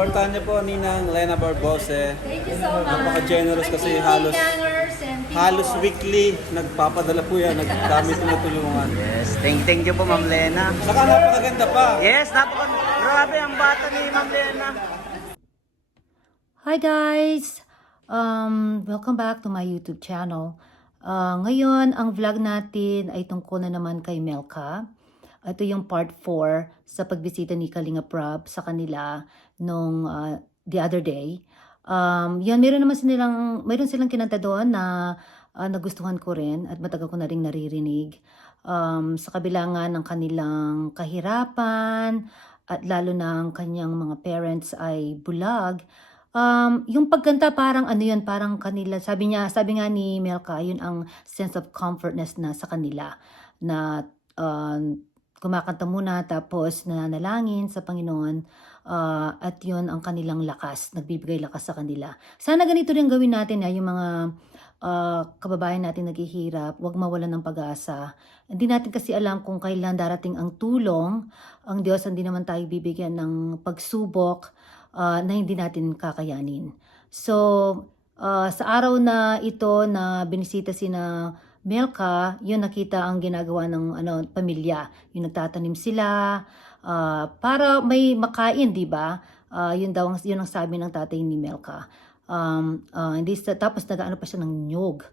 Supportahan niyo po Ninang Lena Barbose. Thank you so much. Napaka-generous kasi halos- Halos weekly, nagpapadala po yan. Nagdami tumutulungan. Yes, thank, thank you po Ma'am Lena. Saka napakaganda pa. Yes, napaka grabe ang bata ni Ma'am Lena. Hi guys! Um, welcome back to my YouTube channel. Uh, ngayon, ang vlog natin ay tungkol na naman kay Melka. Ito yung part 4 sa pagbisita ni Kalinga Prab sa kanila nung uh, the other day. Um, yun, meron naman silang, meron silang kinanta doon na uh, nagustuhan ko rin at matagal ko na rin naririnig. Um, sa kabila nga ng kanilang kahirapan at lalo na ang kanyang mga parents ay bulag, Um, yung pagkanta parang ano yun, parang kanila, sabi niya, sabi nga ni Melka, yun ang sense of comfortness na sa kanila, na um, kumakanta muna tapos nananalangin sa Panginoon uh, at yun ang kanilang lakas, nagbibigay lakas sa kanila. Sana ganito rin gawin natin ya, yung mga uh, kababayan natin naghihirap, huwag mawalan ng pag-asa. Hindi natin kasi alam kung kailan darating ang tulong. Ang Diyos, hindi naman tayo bibigyan ng pagsubok uh, na hindi natin kakayanin. So, uh, sa araw na ito na binisita si na Melka, yun nakita ang ginagawa ng ano pamilya. Yung nagtatanim sila uh, para may makain, 'di ba? Uh, yun daw yun ang sabi ng tatay ni Melka. Um, uh, hindi tapos nagaano pa siya ng nyog.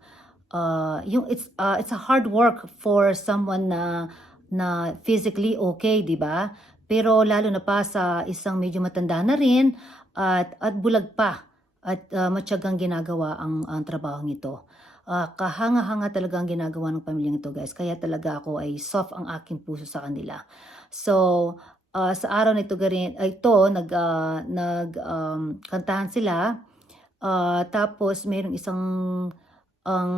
Uh, yung it's uh, it's a hard work for someone na na physically okay, 'di ba? Pero lalo na pa sa isang medyo matanda na rin at, at bulag pa at uh, matyagang ginagawa ang, ang trabahong ito. Uh, kahanga-hanga talaga ang ginagawa ng pamilyang ito guys. Kaya talaga ako ay soft ang aking puso sa kanila. So, uh, sa araw na ito, garin, ay ito nag, uh, nag um, kantahan sila. Uh, tapos mayroong isang ang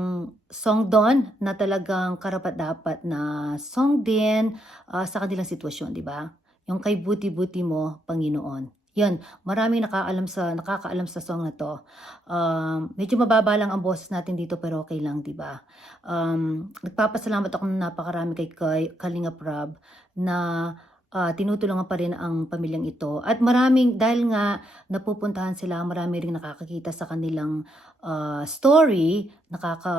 song doon na talagang karapat-dapat na song din uh, sa kanilang sitwasyon, di ba? Yung kay buti-buti mo, Panginoon. Yan, maraming nakakaalam sa nakakaalam sa song na to. Um, medyo mababa lang ang boses natin dito pero okay lang, 'di ba? Um, nagpapasalamat ako ng napakarami kay, kay Kalinga Prab na uh, tinutulungan pa rin ang pamilyang ito. At maraming, dahil nga napupuntahan sila, marami rin nakakakita sa kanilang uh, story, nakaka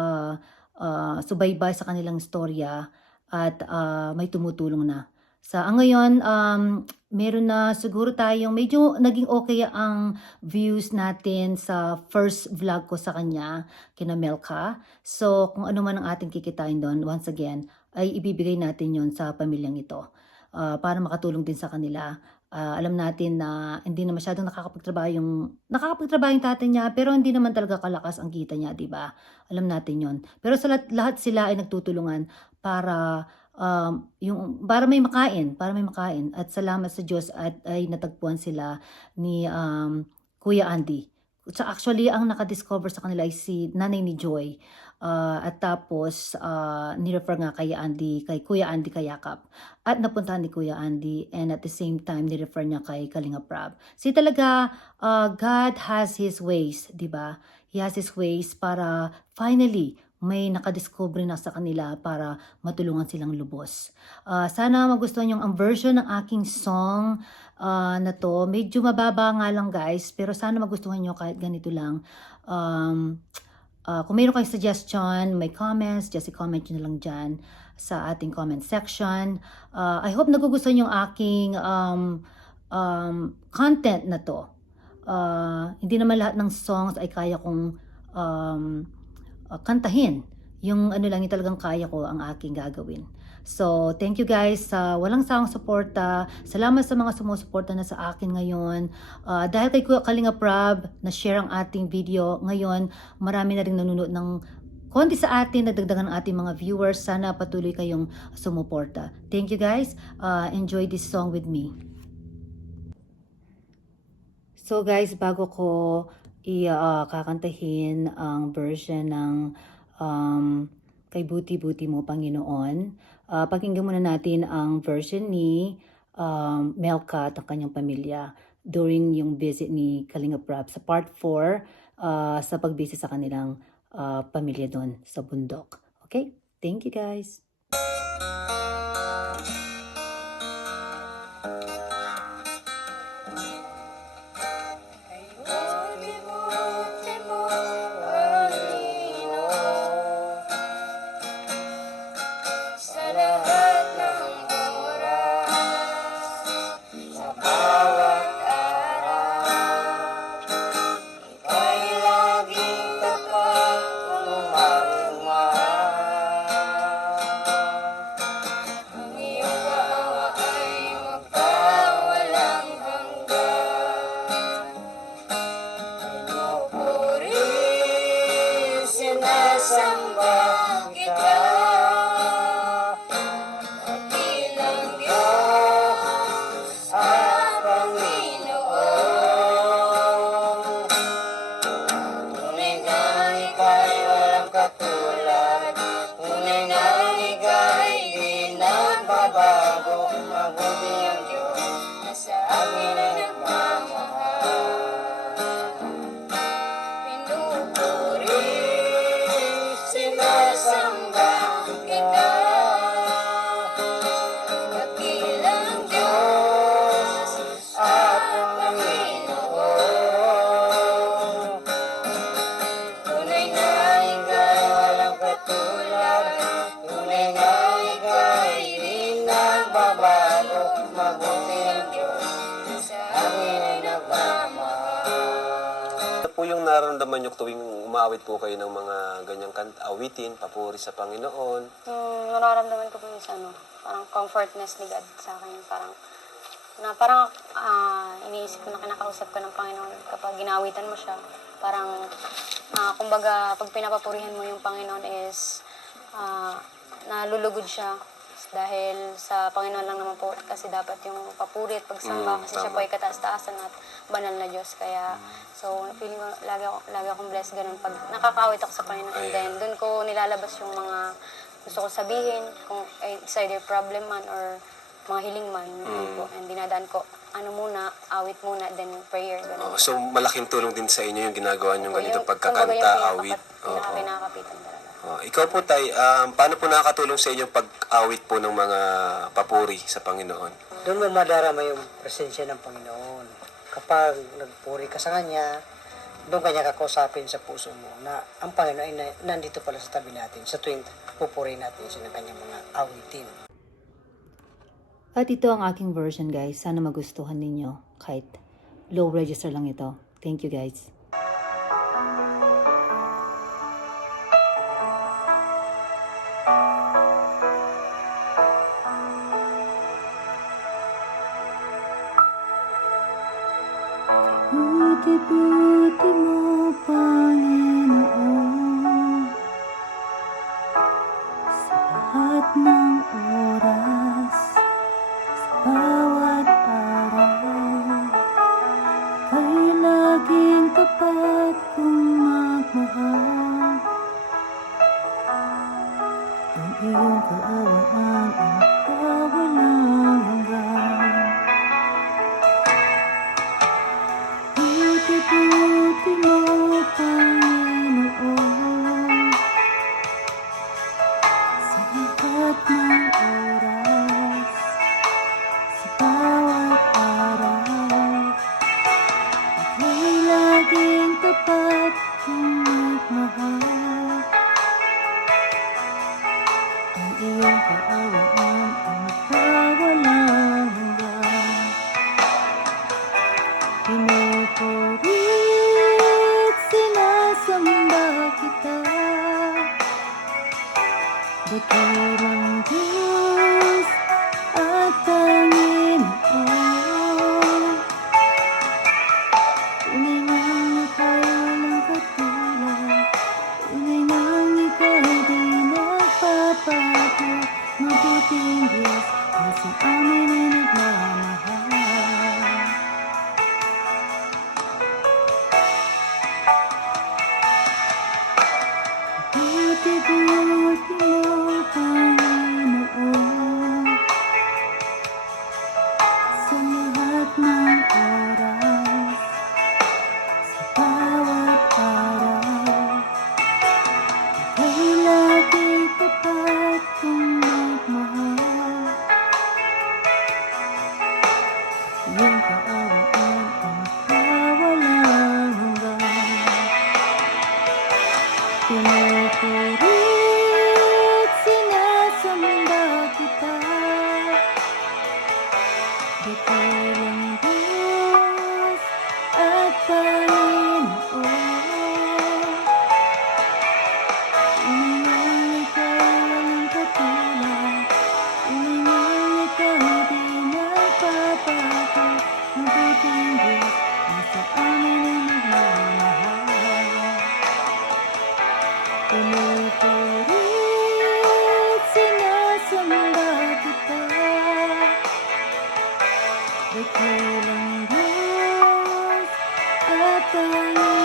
uh, subaybay sa kanilang storya at uh, may tumutulong na. Sa ang ngayon, um, meron na siguro tayong medyo naging okay ang views natin sa first vlog ko sa kanya, kina Melka. So, kung ano man ang ating kikitain doon, once again, ay ibibigay natin yon sa pamilyang ito uh, para makatulong din sa kanila. Uh, alam natin na hindi na masyadong nakakapagtrabaho yung nakakapagtrabaho yung tatay niya pero hindi naman talaga kalakas ang kita niya, 'di ba? Alam natin 'yon. Pero sa lahat, lahat sila ay nagtutulungan para um, yung para may makain, para may makain. At salamat sa Diyos at ay natagpuan sila ni um, Kuya Andy. So actually, ang nakadiscover sa kanila ay si nanay ni Joy. Uh, at tapos, uh, nirefer nga kay Andy, kay Kuya Andy Kayakap. At napuntahan ni Kuya Andy and at the same time, nirefer niya kay Kalinga Prab. Si talaga, uh, God has His ways, di ba? He has His ways para finally, may nakadiscover na sa kanila para matulungan silang lubos. Uh, sana magustuhan yung ang version ng aking song uh, na to. Medyo mababa nga lang guys, pero sana magustuhan nyo kahit ganito lang. Um, uh, kung mayroon kayong suggestion, may comments, just i-comment nyo na lang dyan sa ating comment section. Uh, I hope nagugustuhan yung aking um, um, content na to. Uh, hindi naman lahat ng songs ay kaya kong um, uh, kantahin. Yung ano lang yung talagang kaya ko ang aking gagawin. So, thank you guys sa walang sawang suporta. Salamat sa mga sumusuporta na sa akin ngayon. Uh, dahil kay Kuya Kalinga Prab, na-share ang ating video. Ngayon, marami na rin nanonood ng konti sa atin, nagdagdagan ang ating mga viewers. Sana patuloy kayong sumuporta. Thank you guys. Uh, enjoy this song with me. So guys, bago ko i-kakantahin ang version ng um, Kay Buti-Buti Mo, Panginoon, uh, pakinggan muna natin ang version ni um, Melka at ang kanyang pamilya during yung visit ni Kalinga Prab sa part 4 uh, sa pagbisi sa kanilang uh, pamilya doon sa bundok. Okay? Thank you guys. somebody. Nararamdaman nyo tuwing umaawit po kayo ng mga ganyang kanta, awitin, papuri sa Panginoon? Yung nararamdaman ko po is ano, parang comfortness ni God sa akin. Parang, na parang ah, iniisip ko na kinakausap ka ng Panginoon kapag ginawitan mo siya. Parang, ah, kumbaga, pag pinapapurihan mo yung Panginoon is, ah, nalulugod siya. Dahil sa Panginoon lang naman po kasi dapat yung papuri at pagsamba Mm, kasi siya tama. po ay kataas-taasan at banal na Diyos. Kaya, so, feeling ko, lagi, ako, lagi akong blessed ganun. Pag nakakaawit ako sa Panginoon, and then, doon ko nilalabas yung mga gusto ko sabihin, kung it's either problem man or mga hiling man. yun po. And dinadaan ko, ano muna, awit muna, then prayer. Ganun. so malaking tulong din sa inyo yung ginagawa nyo ganito Yung- kumbaga pagkakanta, yung awit. pinakapat- Oo. pinakakinakapitan talaga. Oo. ikaw po, Tay, um, paano po nakakatulong sa inyo pag-awit po ng mga papuri sa Panginoon? Doon mo madarama yung presensya ng Panginoon. Kapag nagpuri ka sa Kanya, doon kanya kakausapin sa puso mo na ang Panginoon ay na- nandito pala sa tabi natin sa tuwing pupuri natin siya ng kanyang mga awitin. At ito ang aking version guys. Sana magustuhan ninyo. Kahit low register lang ito. Thank you guys. Sa bawat Bye.